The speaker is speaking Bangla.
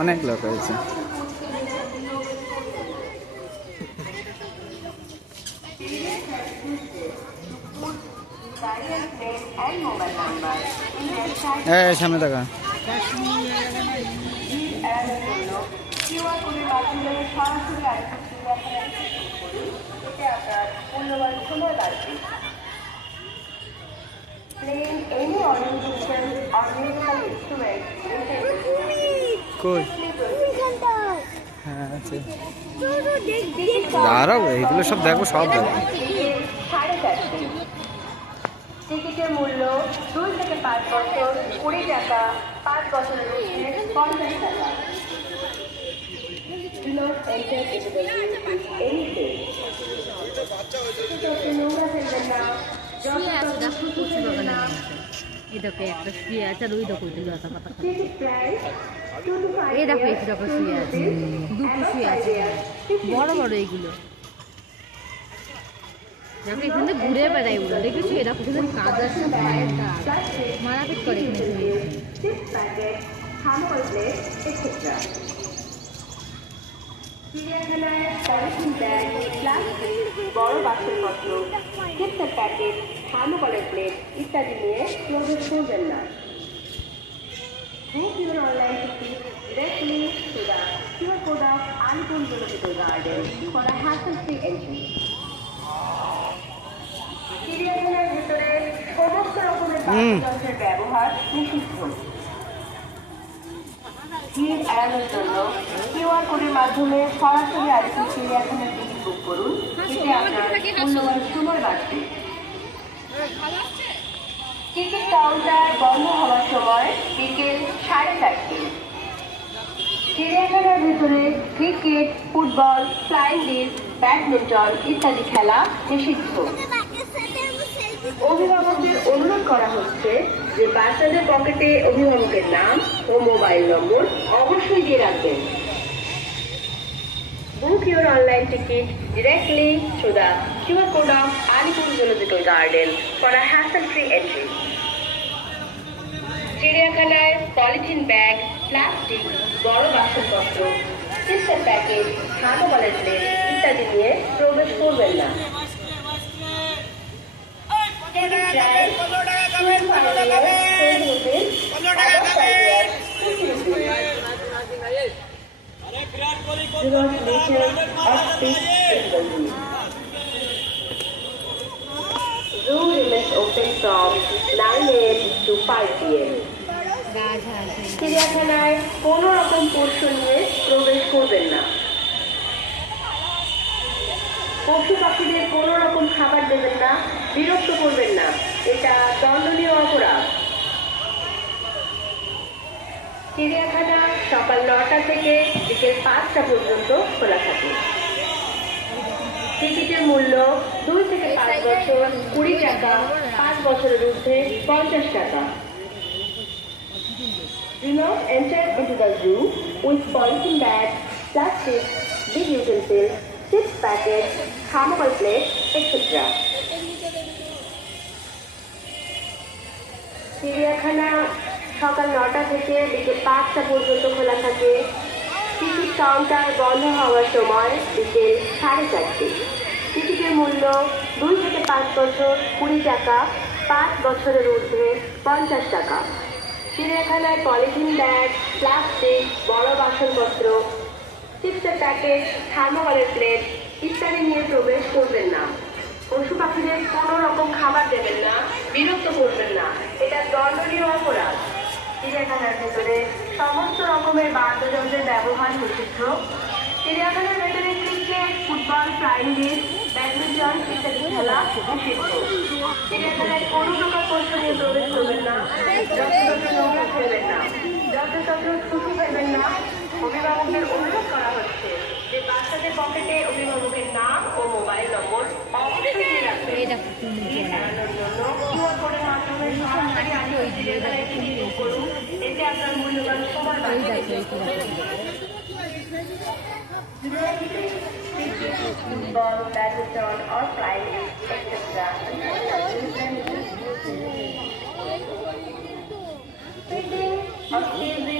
অনেক লোক হয়েছে। সামনে দেখা দাঁড়াও, এইগুলো সব দেখো, সব দেখো। টিকিটের মূল্য 2 থেকে 5 বছর 20 টাকা, 5 বছরের মধ্যে 50 টাকা। এই দেখো একটা শুয়ে আছে আর ওই দেখো এই দেখো এই দেখো শুয়ে আছে, দুটো শুয়ে আছে, বড় বড় এইগুলো দেখো। এখানে ঘুরে বেড়ায় এগুলো, দেখেছি এরকম কাজ আছে, মারাপিট করে এখানে। বড় বাসনপত্র, চিপসের প্যাকেট, থার্মোকলের প্লেট ইত্যাদি নিয়ে প্রবেশ করবেন না। Book your online ticket directly to the QR code of Alipur Zoological Garden for a hassle-free entry. চিড়িয়াখানার ভিতরে সমস্ত রকমের বাদ্যযন্ত্রের ব্যবহার নিষিদ্ধ। ভিড় এড়ানোর জন্য কিউআর কোডের মাধ্যমে সরাসরি আলিপুর চিড়িয়াখানার টিকিট বুক করুন। এতে আপনার মূল্যবান সময় বাঁচবে। টিকিট কাউন্টার বন্ধ হওয়ার সময় বিকেল 4:30। চিড়িয়াখানার ভিতরে cricket, football, flying disc, badminton ইত্যাদি খেলা নিষিদ্ধ। অভিভাবকদের অনুরোধ করা হচ্ছে যে বাচ্চাদের পকেটে অভিভাবকের নাম ও মোবাইল নম্বর অবশ্যই দিয়ে রাখবেন। Book your online ticket directly through the QR code of Alipur Zoological Garden for a hassle-free entry. চিড়িয়াখানায় পলিথিন ব্যাগ, প্লাস্টিক, বড় বাসনপত্র, চিপসের প্যাকেট, থার্মোকলের প্লেট ইত্যাদি নিয়ে প্রবেশ করবেন না। Zoo remains open from 9 AM to 5 PM. চিড়িয়াখানায় কোন রকম পশু নিয়ে প্রবেশ করবেন না। পশু পাখিদের কোন রকম খাবার দেবেন না, বিরক্ত করবেন না, এটা দণ্ডনীয় অপরাধ। চিড়িয়াখানা সকাল 9টা থেকে বিকেল 5টা পর্যন্ত খোলা থাকে। টিকিটের মূল্য 2 থেকে 5 বছর 20 টাকা, 5 বছরের ঊর্ধ্বে 50 টাকা। Do not enter into the zoo with polythene bags, plastic, big utensils, chips packets, thermocol plates, etc. চিড়িয়াখানা সকাল 9টা থেকে বিকেল 5টা পর্যন্ত খোলা থাকে। টিকিট কাউন্টার বন্ধ হওয়ার সময় বিকেল 4:30। টিকিটের মূল্য 2 থেকে 5 বছর 20 টাকা, 5 বছরের ঊর্ধ্বে 50 টাকা। চিড়িয়াখানায় পলিথিন ব্যাগ, প্লাস্টিক, বড় বাসনপত্র, চিপসের প্যাকেট, থার্মোকলের প্লেট ইত্যাদি নিয়ে প্রবেশ করবেন না। পশু পাখিদের কোনো রকম খাবার দেবেন না, বিরক্ত করবেন না, এটা দণ্ডনীয় অপরাধ। চিড়িয়াখানার ভেতরে সমস্ত রকমের বাদ্যযন্ত্রের ব্যবহার নিষিদ্ধ। চিড়িয়াখানার ভেতরে cricket, football, flying disc, badminton ইত্যাদি খেলা নিষিদ্ধ। চিড়িয়াখানায় কোনো প্রকার পশু নিয়ে প্রবেশ করবেন না, যত্রতত্র নোংরা ফেলবেন না, যত্রতত্র থুতু ফেলবেন না। অভিভাবকদের অনুরোধ করা হচ্ছে যে বাচ্চাদের পকেটে অভিভাবকের নাম ও মোবাইল নম্বর অবশ্যই দিয়ে রাখবেন। এড়ানোর জন্য কিউআর কোডের মাধ্যমে সরাসরি আলিপুর চিড়িয়াখানায় টিকিট বুক করুন। এতে আপনার মূল্যবান সময় বাঁচবে। Football, badminton or flying, etc. Feeding Australia